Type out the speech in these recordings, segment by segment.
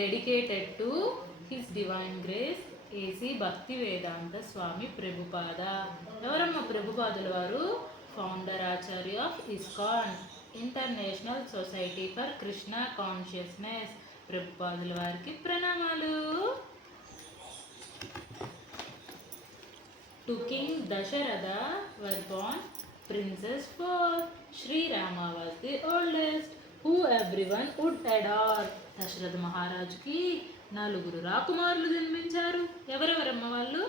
dedicated to His Divine Grace AC భక్తి వేదాంత స్వామి ప్రభుపాద. ఎవరమ్మ ప్రభుపాదుల వారు? Founder Acharya of ISKCON, international society for Krishna consciousness. ప్రభుపాదుల వారికి ప్రణామాలు. To King Dasharatha were born Princess 4. Sri Rama was the oldest, who everyone would adore. Dasharatha మహారాజుకి 4 రాకుమారులు జన్మించారు. ఎవరెవరమ్మ వాళ్ళు?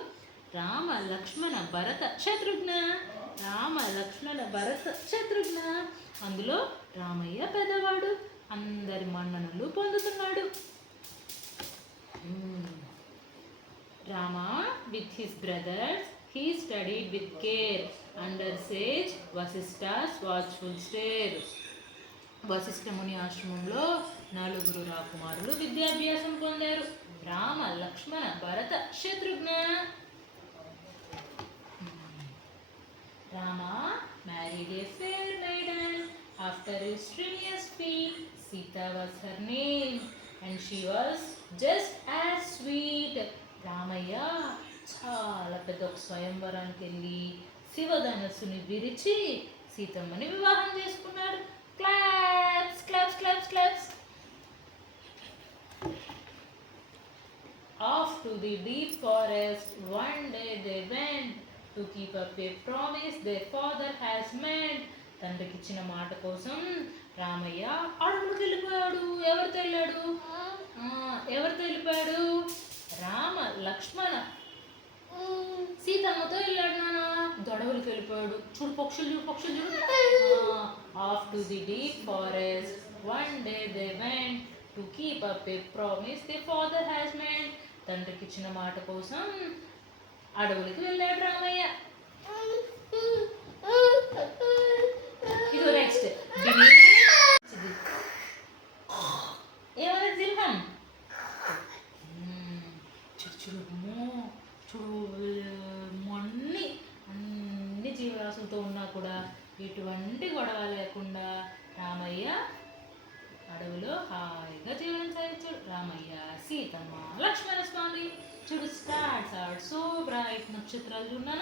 రామ, లక్ష్మణ, భరత, శత్రుఘ్న. రామ, లక్ష్మణ, భరత, శత్రుఘ్న. అందులో రామయ్య పెద్దవాడు, అందరి మన్ననలు పొందుతున్నాడు. Rama with his brothers, he studied with care under sage Vasishta's watchful stare. Vashishtha ముని ఆశ్రమంలో 4 రాకుమారులు విద్యాభ్యాసం పొందారు. రామ, లక్ష్మణ, భరత, Shatrughna. Rama married a fair maiden after a strenuous feat. Sita was her name and she was just as sweet. Ramayya చాలా పెద్ద ఒక స్వయంవరానికి వెళ్ళి శివధనస్సుని విరిచి సీతమ్మని వివాహం చేసుకున్నాడు. Claps claps claps claps. Off to the deep forest one day they went to keep up a promise their father has made. తండ్రికి ఇచ్చిన మాట కోసం రామయ్య అడవులకు వెళ్ళిపోయాడు. ఎవరితో వెళ్ళిపోయాడు? రామ, లక్ష్మణ, సీతమ్మతో వెళ్ళాడు. నాన్న దొడవులకు వెళ్ళిపోయాడు. చూడు పక్షులు చూడు. Off to the deep forest one day they went to keep up A promise the father has made. తండ్రికి ఇచ్చిన మాట కోసం అడవులకు వెళ్ళాడు రామయ్య. ఇదో నెక్స్ట్ ఏమన్నా సింహం చూడు అన్ని జీవరాశులతో ఉన్నా కూడా ఎటువంటి గొడవ లేకుండా రామయ్య అడవిలో హాయిగా జీవనం సాగించాడు. రామయ్య, సీతమ్మ, లక్ష్మణ స్వామి. చూడు స్టార్స్ ఆర్ సో బ్రైట్. నక్షత్రాలు చూడనా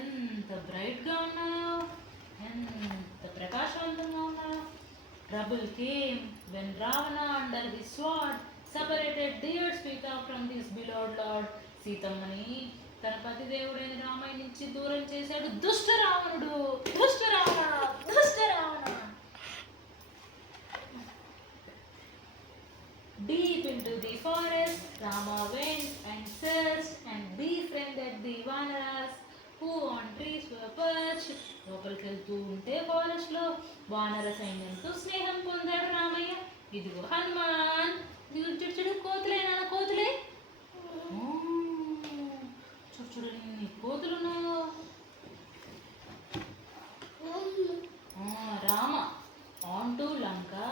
ఎంత బ్రైట్గా ఉన్నాయో, ఎంత ప్రకాశవంతంగా ఉన్నాయో. Trouble came when Ravana under his sword separated dear Sita from his beloved Lord. సీతమ్మని తన పతి దేవుడైన రామయ్య నుంచి దూరం చేశాడు దుష్ట రావణుడు. దుష్ట Ravana. Deep into the forest Rama went and searched and befriended the Vanaras who on trees were perched. లోపలికి వెళ్తూ ఉంటే ఫారెస్ట్ లో వానర సైన్యంతో స్నేహం పొందాడు రామయ్య. ఇదిగో హనుమాన్. చూడు కోతులేనా? కోతులే చూడు ఎన్ని కోతులున్నాయో. Rama on to Lanka,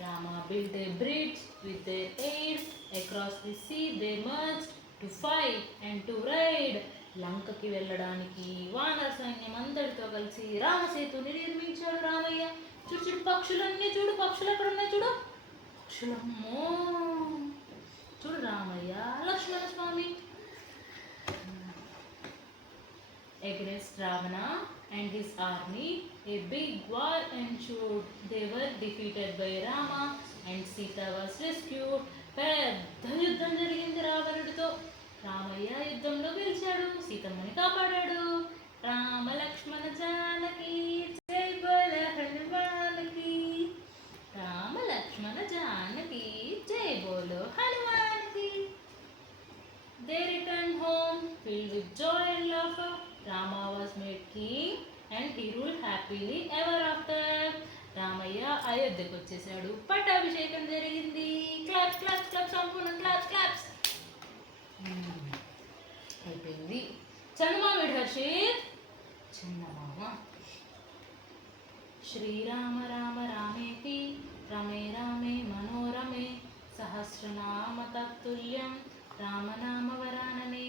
Rama built a bridge with their aid. Across the sea they merged to fight and to ride. లంకకి వెళ్ళడానికి వానర సైన్యం అందరితో కలిసి రామసేతుని నిర్మించాడు రామయ్య. చూడు పక్షులన్నీ చూడు. పక్షులు ఎక్కడ ఉన్నాయి? చూడు పక్షులమ్మో. చూడు రామయ్య, లక్ష్మణ స్వామి. Against Ravana and his army, a big war ensued. They were defeated by Rama and Sita was rescued. పెద్ద యుద్ధం జరిగింది రావణుడితో. రామయ్య యుద్ధంలో గెలిచాడు, సీతమ్మని కాపాడాడు. రామ లక్ష్మణ జానకి జై బోల హనుమానికి. రామ లక్ష్మణ జానకి జై బోలో హనుమానికి. They returned home filled with joy and laughter. Rama was made king and he ruled happily ever after. Ramayya అయోధ్యకు వచ్చేసాడు. పట్టాభిషేకం జరిగింది. Claps claps claps. సంపూర్ణ క్లాప్స్ క్లాప్స్. అయిపోయింది. చందమామ హర్షిత్. చందమామ. శ్రీరామ రామ రామేతి రమే రామే మనోరమే సహస్రనామ తత్తుల్యం రామనామ వరాననే.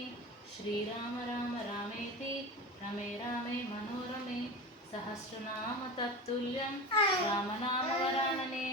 శ్రీరామ రామ రామేతి రమే రామే మనోరమే సహస్రనామ తత్తుల్యం రామనామ వరాననే.